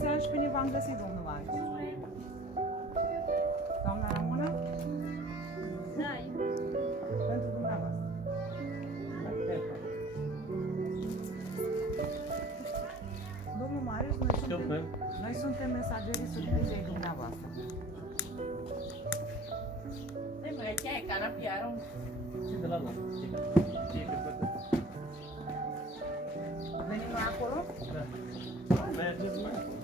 mulți ani și bine v-am găsit, domnul Marius. Doamna Ramona? Da, pentru dumneavoastră. Domnul Marius, noi suntem mesagerii surprizei dumneavoastră. Venim noi acolo? Da. Mergeți mai acolo.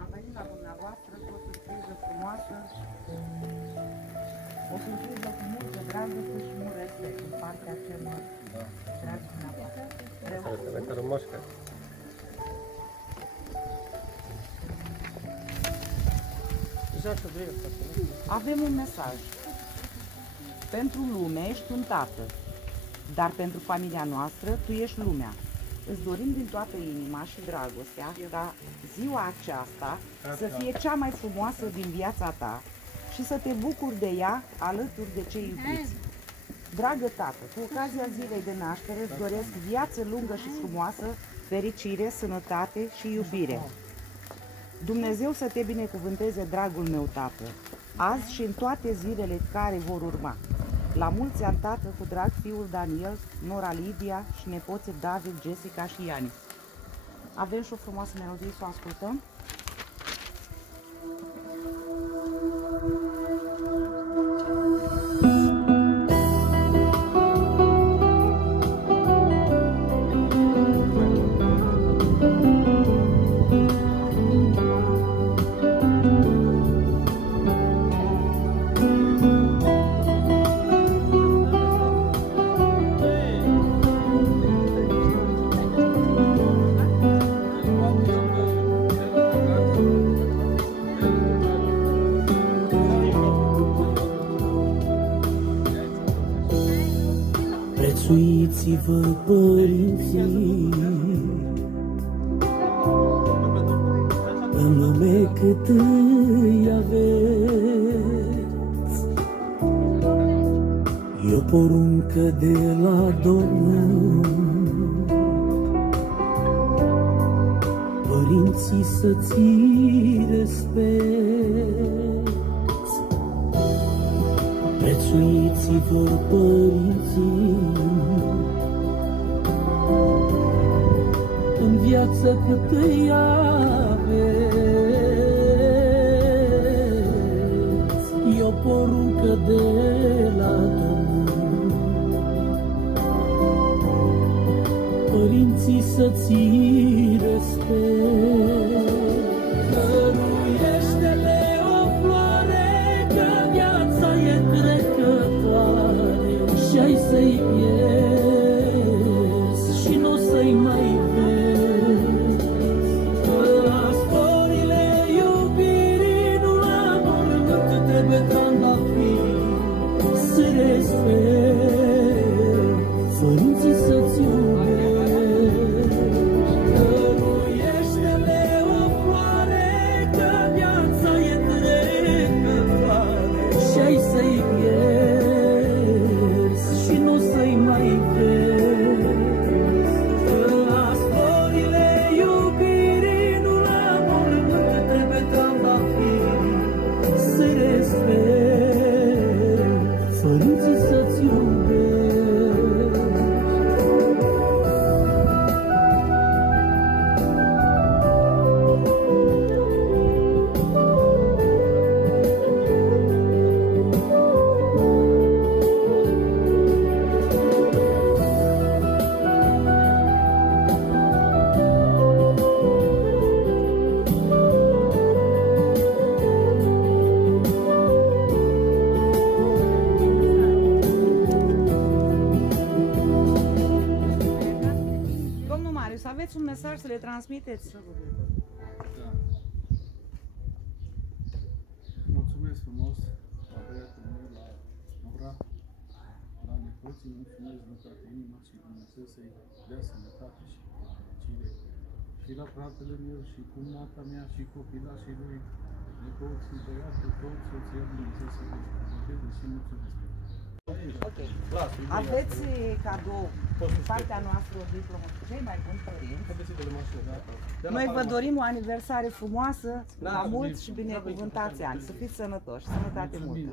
Am venit la dumneavoastră cu o surpriză frumoasă, o surpriză cu multă dragă și mult respect din partea celor dragi dumneavoastră. Avem un mesaj. Pentru lume ești un tată, dar pentru familia noastră tu ești lumea. Îți dorim din toată inima și dragostea ca ziua aceasta să fie cea mai frumoasă din viața ta și să te bucuri de ea alături de cei iubiți. Dragă tată, cu ocazia zilei de naștere îți doresc viață lungă și frumoasă, fericire, sănătate și iubire. Dumnezeu să te binecuvânteze, dragul meu tată, azi și în toate zilele care vor urma. La mulți ani, tată, cu drag fiul Daniel, nora Lidia și nepoții David, Jessica și Iani. Avem și o frumoasă melodie, să o ascultăm. Prețuiți-vă părinții în lume cât îi aveți. E o poruncă de la Domnul, părinții să-ți respecti. Prețuiți-vă părinții în viață cât îi aveți. E o poruncă de la Domnul, părinții să-ți respecti. Dăruiește-le o floare, că viața e trecătoare și ai să-i pierzi și nu o să-i mai vezi. Storile iubirii nu la mormânt trebuie trandafiri să respecti, părinții să-ți iubești. Dăruiește-le o floare, că viața e trecătoare și ai să-i pierzi și nu o să-i mai vezi. Storile iubirii nu la mormânt trebuie trandafiri să respecti, părinții să-ți iubești. Domnul Marius, aveți un mesaj să le transmiteți? Da. Mulțumesc frumos la băiatul meu, la Nora, la nepoții, mulțumesc din toată inima și Dumnezeu să-i dea sănătate și fericire. Și la fratele meu, și cumnata mea, și copilașii lui, nepoții, băiatul, toți, soția, Dumnezeu să-i binecuvânteze și mulțumesc. Ok. Lasă, Aveți cadou din partea noastră o diplomă cu cei mai buni părinți. Noi vă dorim o aniversare frumoasă, la mulți și binecuvântați ani. Să fiți sănătoși, sănătate multă!